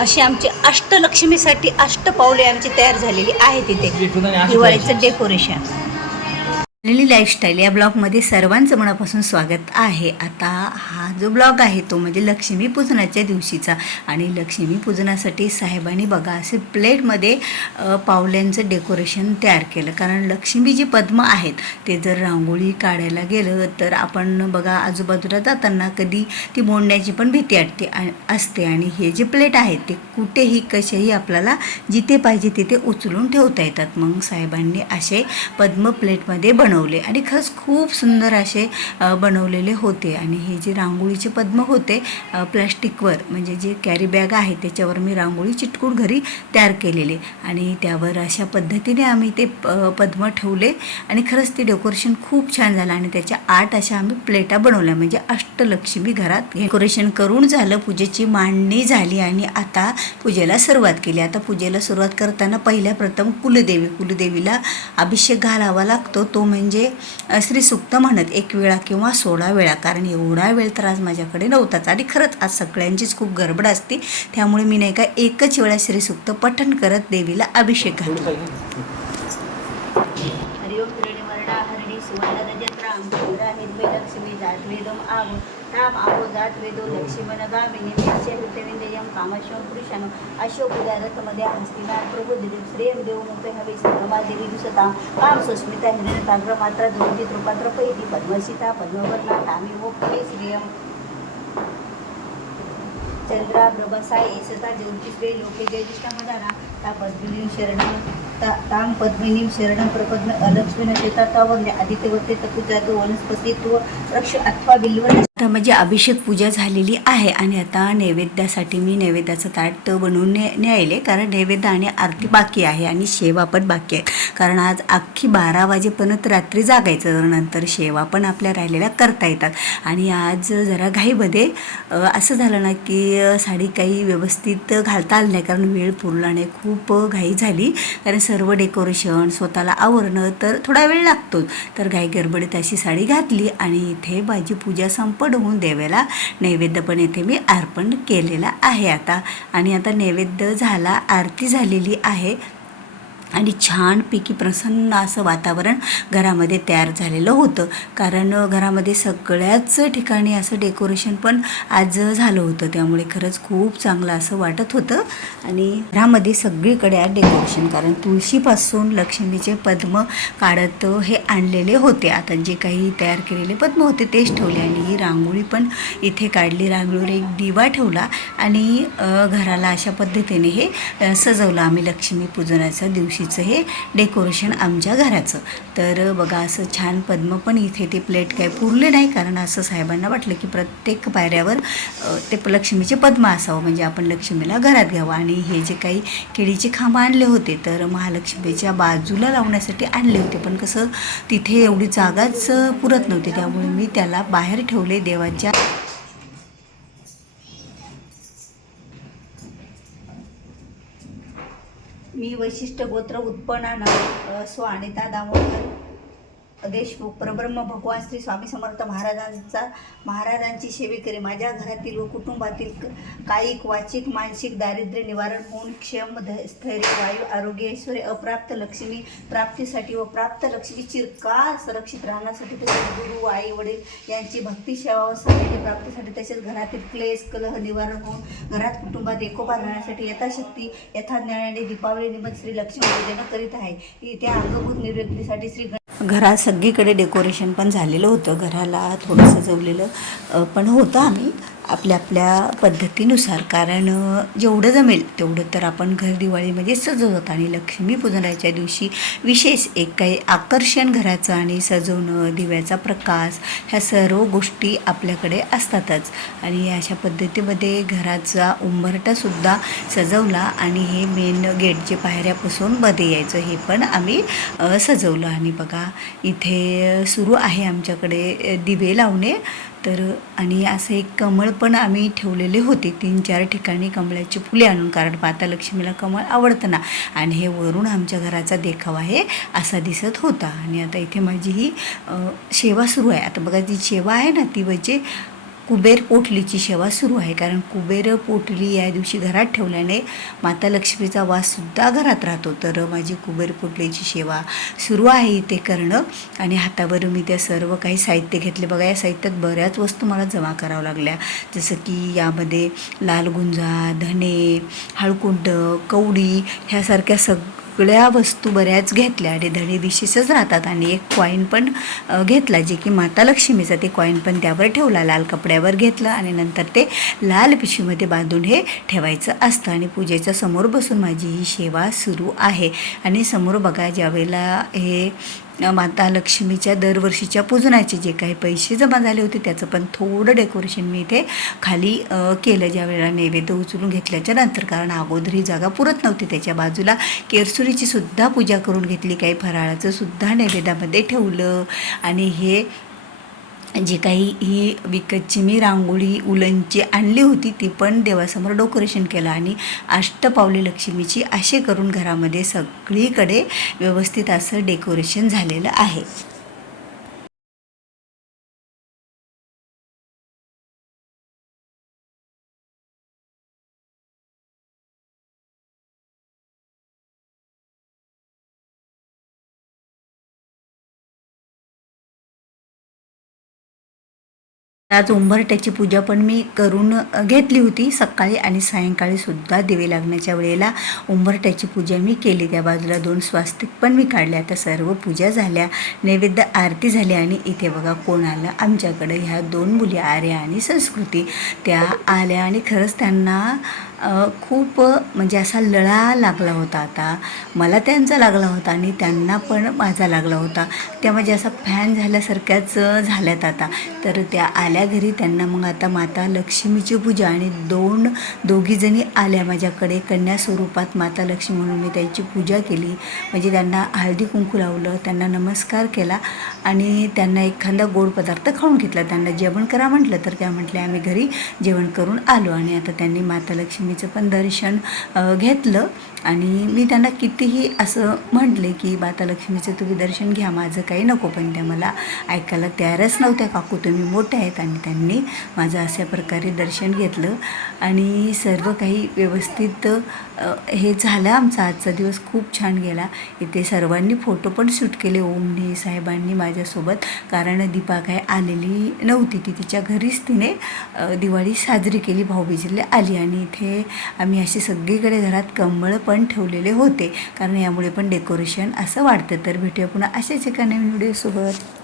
अशी आमची अष्टलक्ष्मीसाठी अष्टपावले आमची तयार झालेली आणि अशी दिवाळीचं डेकोरेशन फॅमिली लाईफस्टाईल या ब्लॉगमध्ये सर्वांचं मनापासून स्वागत आहे. आता हा जो ब्लॉग आहे तो म्हणजे लक्ष्मी पूजनाच्या दिवशीचा. आणि लक्ष्मी पूजनासाठी साहेबांनी बघा असे प्लेटमध्ये पावल्यांचं डेकोरेशन तयार केलं. कारण लक्ष्मी जी पद्म आहेत ते जर रांगोळी काढायला गेलं तर आपण बघा आजूबाजूला जाताना कधी ती मोडण्याची पण भीती वाटते असते. आणि हे जे प्लेट आहेत ते कुठेही कसेही आपल्याला जिथे पाहिजे तिथे उचलून ठेवता येतात. मग साहेबांनी असे पद्म प्लेटमध्ये बनवले. आणि खरंच खूप सुंदर असे बनवलेले होते. आणि हे जे रांगोळीचे पद्म होते प्लॅस्टिकवर प्लास्टिकवर म्हणजे जे कॅरी बॅग आहे त्याच्यावर मी रांगोळी चिटकून घरी तयार केलेले. आणि त्यावर अशा पद्धतीने आम्ही ते प- पद्म ठेवले. आणि खरंच ते डेकोरेशन खूप छान झालं. आणि त्याच्या आठ अशा आम्ही प्लेटा बनवल्या. म्हणजे अष्टलक्ष्मी घरात डेकोरेशन करून झालं. पूजेची मांडणी झाली आणि आता पूजेला सुरुवात केली. आता पूजेला सुरुवात करताना पहिल्या प्रथम कुलदेवी. कुलदेवीला अभिषेक घालावा लागतो. तो म्हणजे म्हणजे श्रीसुक्त म्हणत एक वेळा किंवा सोळा वेळा कारण एवढा वेळ तर आज माझ्याकडे नव्हताच. आणि खरंच आज सगळ्यांचीच खूप गडबड असते. त्यामुळे मी नाही का एकच वेळा श्रीसुक्त पठण करत देवीला अभिषेक घालतो. वेदम आवो राम आवो जात वेदो लक्ष्मण गामिनी निश्चय हृतविंदयम कामशम पुरुषानो. अशोक उदारतमध्ये हस्तिना प्रभू दिलीप श्रेयम देव मुखे देवी दुसता. काम सुस्मिता हिरण मात्रा द्रौपदी त्रुपात्र पैती पद्मसिता पद्मवर्णा तामी मोक्षे श्रेयम. चंद्रा एसता ज्योतिषे लोके जयदिष्टा मदारा. ता पद्मिनीं ता ताम पद्मिनीं शरणं प्रपद्म अलक्ष्मी शेता तावन्य आदित्यवते तकुजातो वनस्पतित्व रक्ष अथवा बिल्व आता म्हणजे अभिषेक पूजा झालेली आहे. आणि आता नैवेद्यासाठी मी नैवेद्याचं ताट बनवून ने न्यायले. कारण नैवेद्य आणि आरती बाकी आहे आणि शेवा पण बाकी आहे कारण आज अख्खी बारा वाजेपर्यंत रात्री जागायचं. नंतर शेवा पण आपल्या राहिलेल्या करता येतात. आणि आज जरा घाईमध्ये असं झालं ना की साडी काही व्यवस्थित घालता आली नाही. कारण वेळ पुरला नाही. खूप घाई झाली. कारण सर्व डेकोरेशन स्वतःला आवरणं तर थोडा वेळ लागतो तर घाई गडबडीत अशी साडी घातली आणि इथे माझी पूजा संपवून देवाला नैवेद्य पण इथे मी अर्पण केलेला आहे आता. आणि आता नैवेद्य झाला आरती झालेली आहे. आणि छानपैकी प्रसन्न असं वातावरण घरामध्ये तयार झालेलं होतं. कारण घरामध्ये सगळ्याच ठिकाणी असं डेकोरेशन पण आज झालं होतं. त्यामुळे खरंच खूप चांगलं असं वाटत होतं. आणि घरामध्ये सगळीकडे आज डेकोरेशन. कारण तुळशीपासून लक्ष्मीचे पद्म काढत हे आणलेले होते. आता जे काही तयार केलेले पद्म होते तेच ठेवले. आणि ही रांगोळी पण इथे काढली. रांगोळीवर एक दिवा ठेवला. आणि घराला अशा पद्धतीने हे सजवलं. आम्ही लक्ष्मी पूजनाच्या दिवशी दिवशीचं हे डेकोरेशन आमच्या घराचं. तर बघा असं छान पद्म पण इथे ते प्लेट काय पुरले नाही कारण असं साहेबांना वाटलं की प्रत्येक पायऱ्यावर ते प- लक्ष्मीचे पद्म असावं म्हणजे आपण लक्ष्मीला घरात घ्यावं. आणि हे जे काही केळीचे खांब आणले होते तर महालक्ष्मीच्या बाजूला लावण्यासाठी आणले होते. पण कसं तिथे एवढी जागाच पुरत नव्हती त्यामुळे मी त्याला बाहेर ठेवले देवाच्या मी वैशिष्ट्य गोत्र उत्पन्नानं स्वानिता दामोदर देशमुख परब्रह्म भगवान श्री स्वामी समर्थ महाराजांचा महाराजांची सेवेकरी माझ्या घरातील व कुटुंबातील क- कायिक वाचिक मानसिक दारिद्र्य निवारण होऊन क्षेम स्थैर्य वायू आरोग्य ऐश्वर्य अप्राप्त लक्ष्मी प्राप्तीसाठी व प्राप्त लक्ष्मी चिरकाळ सुरक्षित राहण्यासाठी तसेच गुरु आई वडील यांची भक्ती सेवा व साहित्य प्राप्तीसाठी तसेच घरातील क्लेश कलह निवारण होऊन घरात कुटुंबात एकोपा राहण्यासाठी यथाशक्ती यथाज्ञानाने दीपावली निमित्त श्री लक्ष्मी पूजन करीत आहे. इथे अंगभूत निर्व्यक्तीसाठी श्री घरा घरात सगळीकडे डेकोरेशन पण झालेलं होतं. घराला थोडं सजवलेलं पण होतं आम्ही. आपल्या आपल्या पद्धतीनुसार. कारण जेवढं जमेल तेवढं तर आपण घर दिवाळीमध्ये सजवत आणि लक्ष्मीपूजनाच्या दिवशी विशेष एक काही आकर्षण घराचं आणि सजवणं दिव्याचा प्रकाश ह्या सर्व गोष्टी आपल्याकडे असतातच. आणि अशा पद्धतीमध्ये घराचा उंबरटासुद्धा सजवला आणि हे मेन गेटचे पायऱ्यापासून मध्ये यायचं हे पण आम्ही सजवलं. आणि बघा इथे सुरू आहे आमच्याकडे दिवे लावणे. तर आणि असं एक कमळ पण आम्ही ठेवलेले होते. तीन चार ठिकाणी कमळाची फुले आणून. कारण पाता लक्ष्मीला कमळ आवडतं ना. आणि हे वरून आमच्या घराचा देखावा आहे असा दिसत होता. आणि आता इथे माझी ही सेवा सुरू आहे. आता बघा जी सेवा आहे ना ती म्हणजे कुबेर पोटलीची सेवा सुरू आहे. कारण कुबेर पोटली या दिवशी घरात ठेवल्याने माता लक्ष्मीचा वाससुद्धा घरात राहतो. तर माझी कुबेर पोटलीची सेवा सुरू आहे इथे करणं. आणि हातावर मी त्या सर्व काही साहित्य घेतले. बघा या साहित्यात बऱ्याच वस्तू मला जमा कराव्या लागल्या. जसं की यामध्ये लाल गुंजा धने हळकुंड कवडी ह्यासारख्या सग सगळ्या वस्तू बऱ्याच घेतल्या. आणि धडे विशेषच राहतात. आणि एक कॉईन पण घेतला. जे की माता लक्ष्मीचा ते कॉईन पण त्यावर ठेवला. लाल कपड्यावर घेतलं. आणि नंतर ते लाल पिशवीमध्ये बांधून हे ठेवायचं असतं. आणि पूजेच्या समोर बसून माझी ही सेवा सुरू आहे. आणि समोर बघा ज्यावेळेला हे माता लक्ष्मीच्या दरवर्षीच्या पूजनाचे जे काही पैसे जमा झाले होते त्याचं पण थोडं डेकोरेशन मी इथे खाली केलं. ज्या वेळेला नैवेद्य उचलून घेतल्याच्या नंतर कारण अगोदर ही जागा पुरत नव्हती त्याच्या बाजूला केरसुरीची सुद्धा पूजा करून घेतली. काही फराळाचं सुद्धा नैवेद्यामध्ये ठेवलं. आणि हे जी काही ही विकतची मी रांगोळी उलनची आणली होती ती पण देवासमोर डेकोरेशन केलं आणि अष्टपावली लक्ष्मीची असे करून घरामध्ये सगळीकडे व्यवस्थित असं डेकोरेशन झालेलं आहे. आज उंबरट्याची पूजा पण मी करून घेतली होती. सकाळी आणि सायंकाळी सुद्धा दिवे लागण्याच्या वेळेला उंबरट्याची पूजा मी केली. त्या बाजूला दोन स्वास्तिक पण मी काढल्या. आता सर्व पूजा झाल्या नैवेद्य आरती झाली आणि इथे बघा कोण आलं आमच्याकडे ह्या दोन मुली आर्या आणि संस्कृती त्या आल्या आणि खरंच त्यांना खूप म्हणजे असा लळा लागला होता आता. मला त्यांचा लागला होता आणि त्यांना पण माझा लागला होता. त्या म्हणजे असा फॅन झाल्यासारख्याच झाल्यात आता. तर त्या आल्या घरी त्यांना मग आता माता लक्ष्मीची पूजा आणि दोन दोघीजणी आल्या माझ्याकडे. कन्या स्वरूपात माता लक्ष्मी म्हणून मी त्यांची पूजा केली. म्हणजे त्यांना हळदी कुंकू लावलं त्यांना नमस्कार केला आणि त्यांना एखादा गोड पदार्थ खाऊन घेतला. त्यांना जेवण करा म्हटलं तर त्या म्हटल्या आम्ही घरी जेवण करून आलो. आणि आता त्यांनी माता लक्ष्मी लक्ष्मीचं पण दर्शन घेतलं. आणि मी त्यांना कितीही असं म्हटले की माता लक्ष्मीचं तुम्ही दर्शन घ्या माझं काही नको पण त्या मला ऐकायला तयारच नव्हत्या. काकू तुम्ही मोठ्या आहेत आणि त्यांनी माझं अशा प्रकारे दर्शन घेतलं. आणि सर्व काही व्यवस्थित हे झालं आमचा. आजचा दिवस खूप छान गेला. इथे सर्वांनी फोटो पण शूट केले. ओमने साहेबांनी माझ्यासोबत. कारण दीपा काय आलेली नव्हती. ती तिच्या घरीच तिने दिवाळी साजरी केली. भाऊबीजेला आली आणि इथे आम्ही असे सगळीकडे घरात कमळ पण ठेवलेले होते. कारण यामुळे पण डेकोरेशन असं वाटतं तर भेटूया पुन्हा अशाच एका नवीन व्हिडिओसोबत.